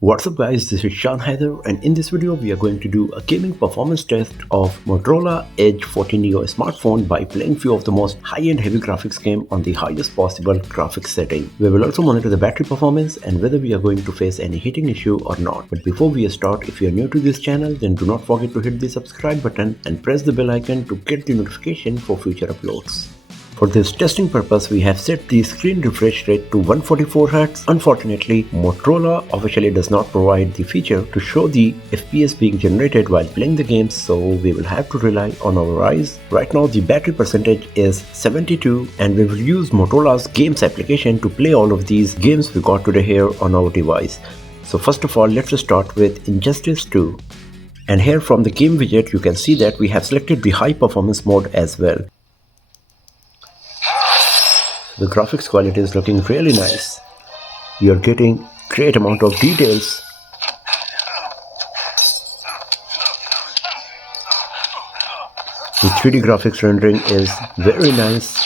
What's up guys, this is Sean Hyder, and in this video we are going to do a gaming performance test of Motorola Edge 14 Neo smartphone by playing few of the most high-end heavy graphics game on the highest possible graphics setting. We will also monitor the battery performance and whether we are going to face any heating issue or not. But before we start, if you are new to this channel, then do not forget to hit the subscribe button and press the bell icon to get the notification for future uploads. For this testing purpose, we have set the screen refresh rate to 144Hz. Unfortunately, Motorola officially does not provide the feature to show the FPS being generated while playing the games, so we will have to rely on our eyes. Right now, the battery percentage is 72 and we will use Motorola's games application to play all of these games we got today here on our device. So first of all, let's start with Injustice 2. And here from the game widget, you can see that we have selected the high performance mode as well. The graphics quality is looking really nice. We are getting great amount of details. The 3D graphics rendering is very nice.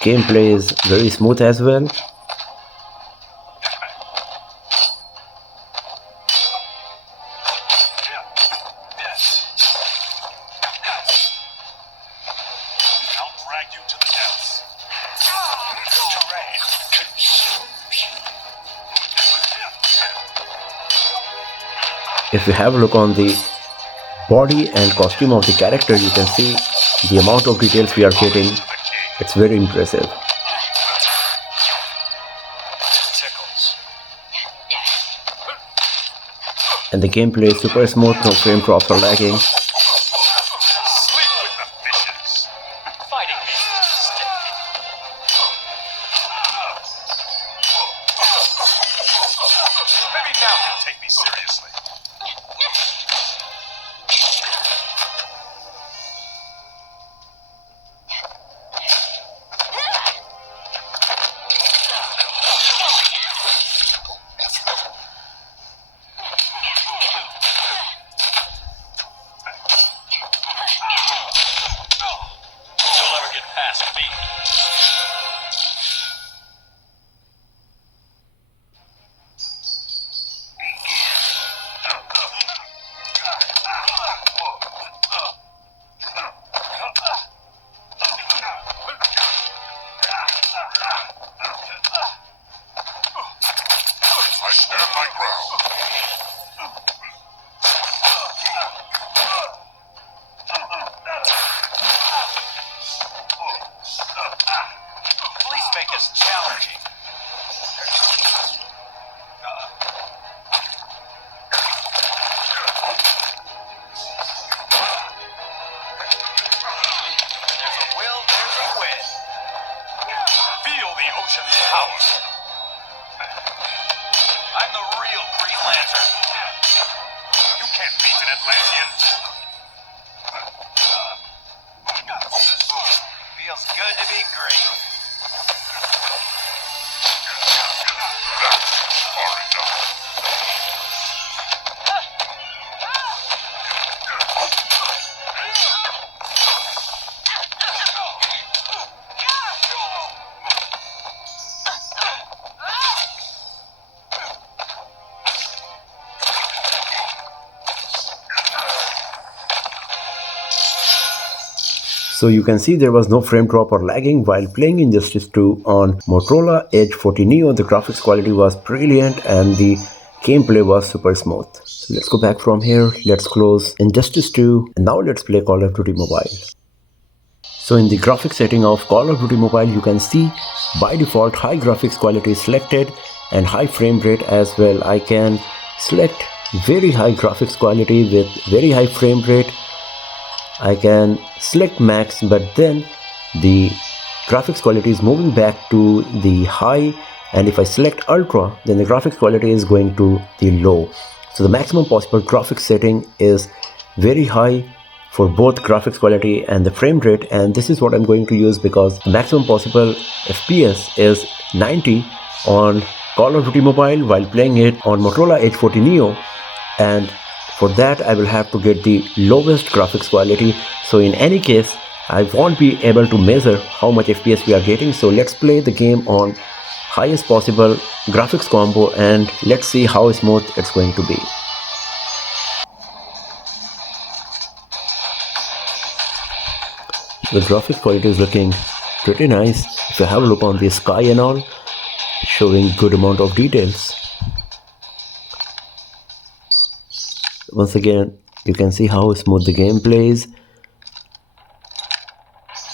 Gameplay is very smooth as well. If you have a look on the body and costume of the character, you can see the amount of details we are getting. It's very impressive. And the gameplay is super smooth, no frame drops or lagging. Maybe now you'll take me seriously. You'll never get past me. I stand my ground. Please make this challenging. There's a will, there's a way. Feel the ocean's power. I'm the real Green Lantern. You can't beat an Atlantean. Feels good to be green. Far enough. So you can see there was no frame drop or lagging while playing Injustice 2 on Motorola Edge 14 Neo. The graphics quality was brilliant and the gameplay was super smooth. So let's go back from here, let's close Injustice 2 and now let's play Call of Duty Mobile. So in the graphics setting of Call of Duty Mobile, you can see by default high graphics quality is selected and high frame rate as well. I can select very high graphics quality with very high frame rate. I can select max, but then the graphics quality is moving back to the high, and if I select ultra, then the graphics quality is going to the low. So the maximum possible graphics setting is very high for both graphics quality and the frame rate, and this is what I'm going to use because the maximum possible FPS is 90 on Call of Duty Mobile while playing it on Motorola Edge 14 Neo, and for that I will have to get the lowest graphics quality. So in any case I won't be able to measure how much FPS we are getting. So let's play the game on highest possible graphics combo, and let's see how smooth it's going to be. The graphics quality is looking pretty nice. If you have a look on the sky and all, showing good amount of details. Once again, you can see how smooth the game plays. You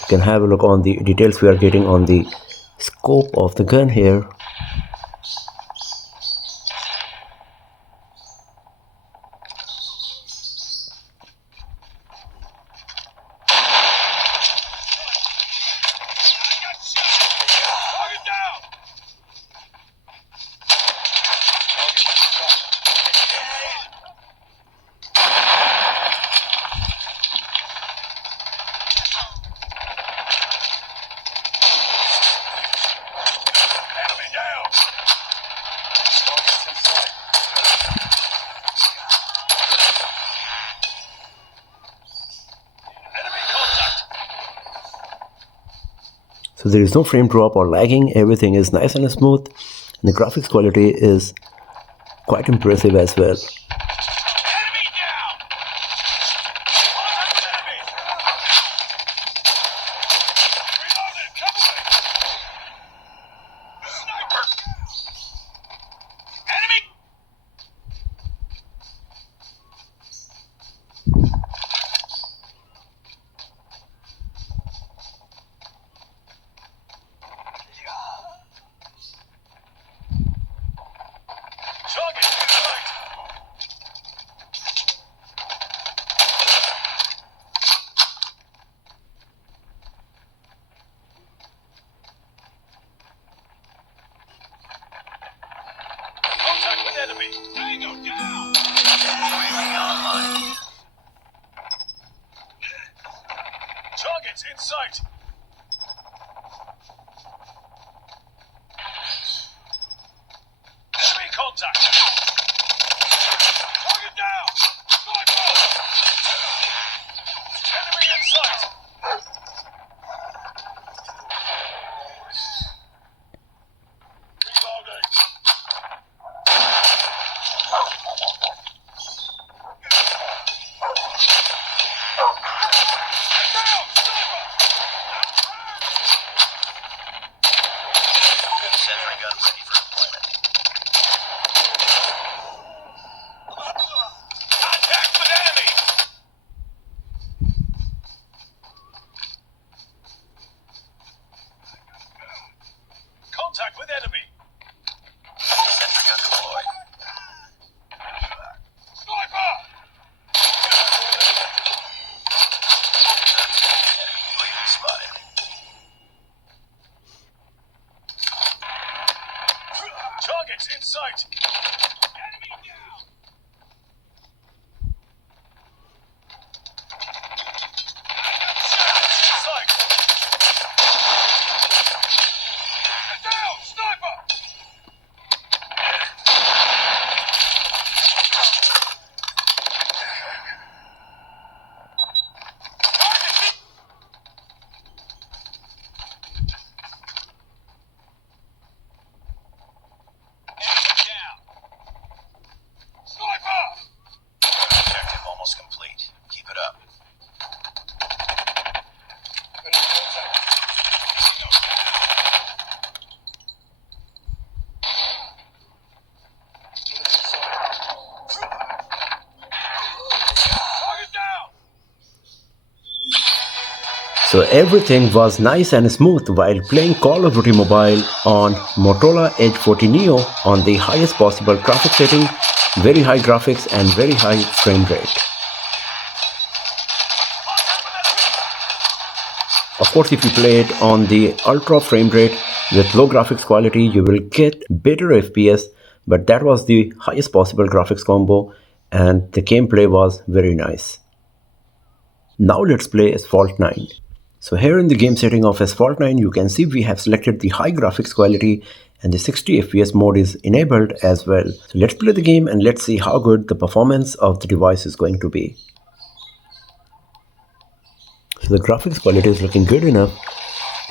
can have a look on the details we are getting on the scope of the gun here. Target down. Enemy down. Target's in sight. Enemy contact. So there is no frame drop or lagging. Everything is nice and smooth, and the graphics quality is quite impressive as well. Enemy down. Contact with enemy. Reloaded. Cover me. Sniper. Enemy. Target in sight. Contact with enemy. Tango down. Targets in sight. Enemy contact. Target down. Sniper. Enemy in sight. Reloading. Down. Sniper. Sentry gun ready for deployment. Contact with enemy. Contact with enemy. Sentry gun deployed. Sniper. Enemy spotted. Targets in sight. Enemy down. Enemy in sight. Down, sniper. Target. Enemy down. Sniper! Objective almost complete. Keep it up. Enemy contact. Target down! So everything was nice and smooth while playing Call of Duty Mobile on Motorola Edge 40 Neo on the highest possible graphic setting, very high graphics and very high frame rate. Of course, if you play it on the ultra frame rate with low graphics quality, you will get better FPS, but that was the highest possible graphics combo and the gameplay was very nice. Now let's play Asphalt 9. So here in the game setting of Asphalt 9, you can see we have selected the high graphics quality and the 60 FPS mode is enabled as well. So let's play the game and let's see how good the performance of the device is going to be. So the graphics quality is looking good enough.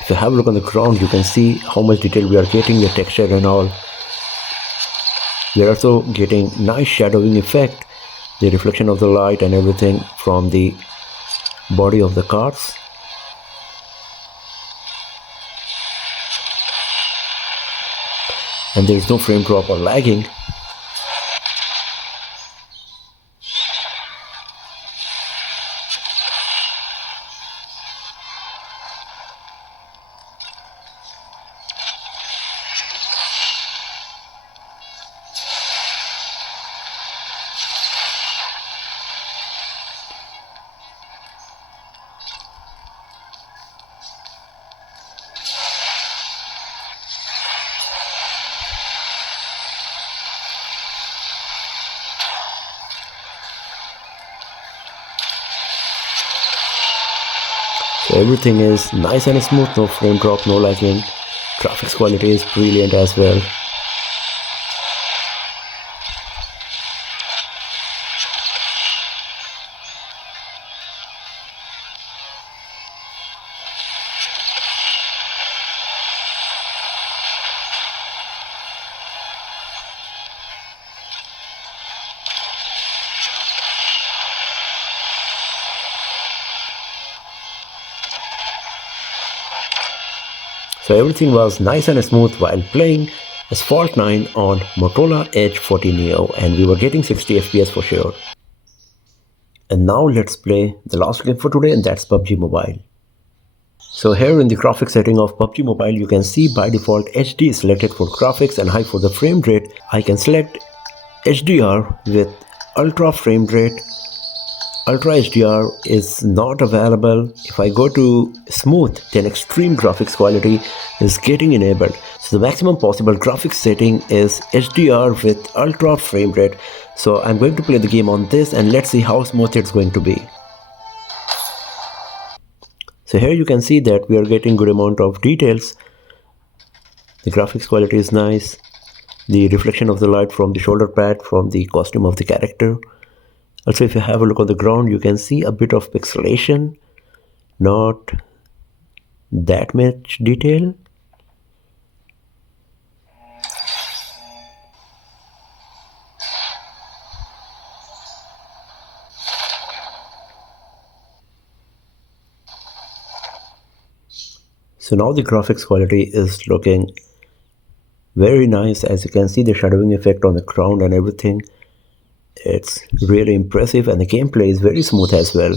If you have a look on the ground, you can see how much detail we are getting, the texture and all. We are also getting nice shadowing effect, the reflection of the light and everything from the body of the cars. And there is no frame drop or lagging. So everything is nice and smooth, no frame drop, no lagging. Graphics quality is brilliant as well. So everything was nice and smooth while playing Asphalt 9 on Motorola Edge 40 Neo, and we were getting 60 FPS for sure. And now let's play the last game for today, and that's PUBG Mobile. So here in the graphics setting of PUBG Mobile, you can see by default HD is selected for graphics and high for the frame rate. I can select HDR with ultra frame rate. Ultra HDR is not available. If I go to smooth, then extreme graphics quality is getting enabled. So the maximum possible graphics setting is HDR with ultra frame rate. So I'm going to play the game on this and let's see how smooth it's going to be. So here you can see that we are getting good amount of details. The graphics quality is nice. The reflection of the light from the shoulder pad, from the costume of the character. Also, if you have a look on the ground, you can see a bit of pixelation, not that much detail. So now the graphics quality is looking very nice. As you can see, the shadowing effect on the ground and everything. It's really impressive, and the gameplay is very smooth as well.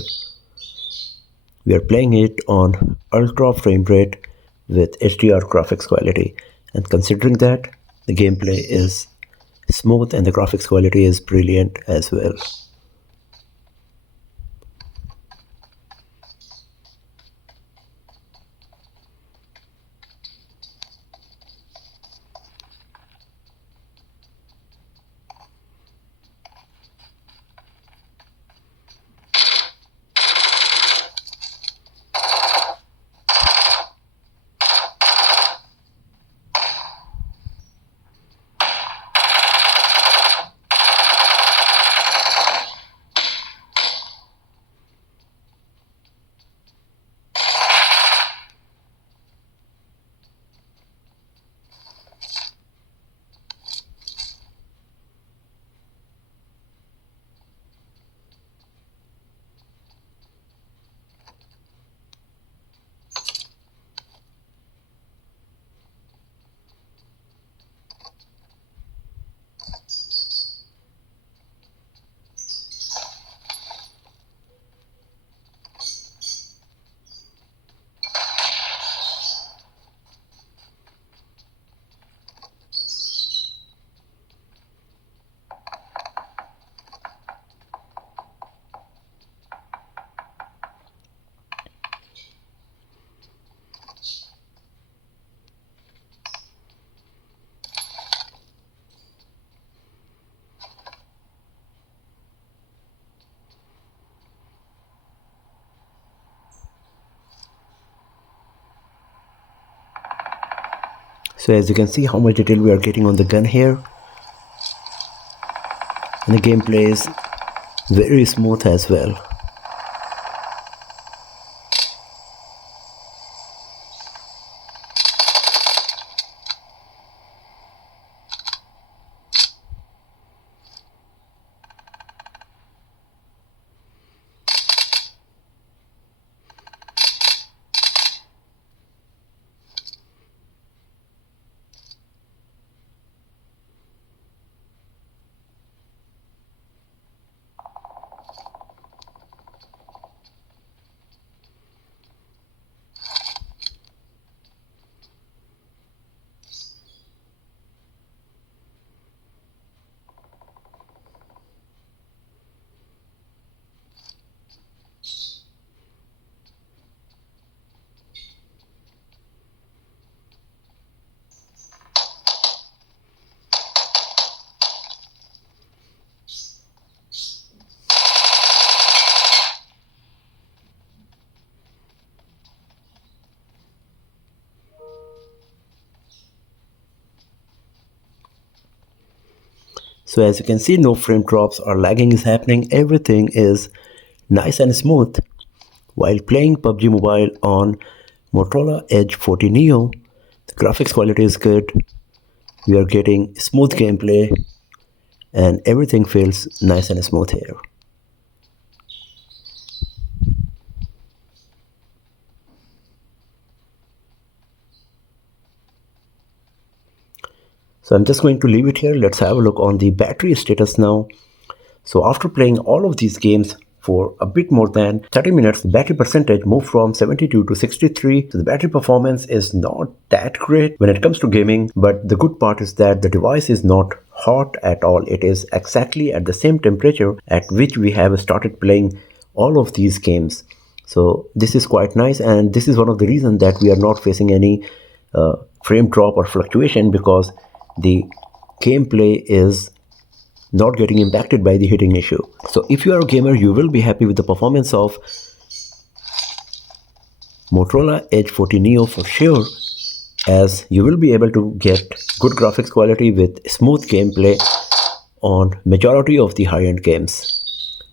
We are playing it on ultra frame rate with HDR graphics quality, and considering that the gameplay is smooth and the graphics quality is brilliant as well. So as you can see how much detail we are getting on the gun here, and the gameplay is very smooth as well. So as you can see, no frame drops or lagging is happening. Everything is nice and smooth. While playing PUBG Mobile on Motorola Edge 40 Neo, the graphics quality is good. We are getting smooth gameplay and everything feels nice and smooth here. So I'm just going to leave it here. Let's have a look on the battery status now. So after playing all of these games for a bit more than 30 minutes, the battery percentage moved from 72 to 63. So the battery performance is not that great when it comes to gaming, but the good part is that the device is not hot at all. It is exactly at the same temperature at which we have started playing all of these games. So this is quite nice, and this is one of the reasons that we are not facing any frame drop or fluctuation, because the gameplay is not getting impacted by the heating issue. So if you are a gamer, you will be happy with the performance of Motorola Edge 40 Neo for sure, as you will be able to get good graphics quality with smooth gameplay on majority of the high-end games.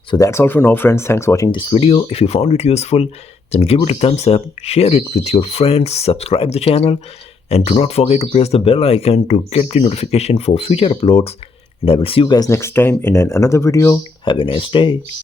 So that's all for now, friends. Thanks for watching this video. If you found it useful, then give it a thumbs up, share it with your friends, subscribe the channel, and do not forget to press the bell icon to get the notification for future uploads. And I will see you guys next time in another video. Have a nice day.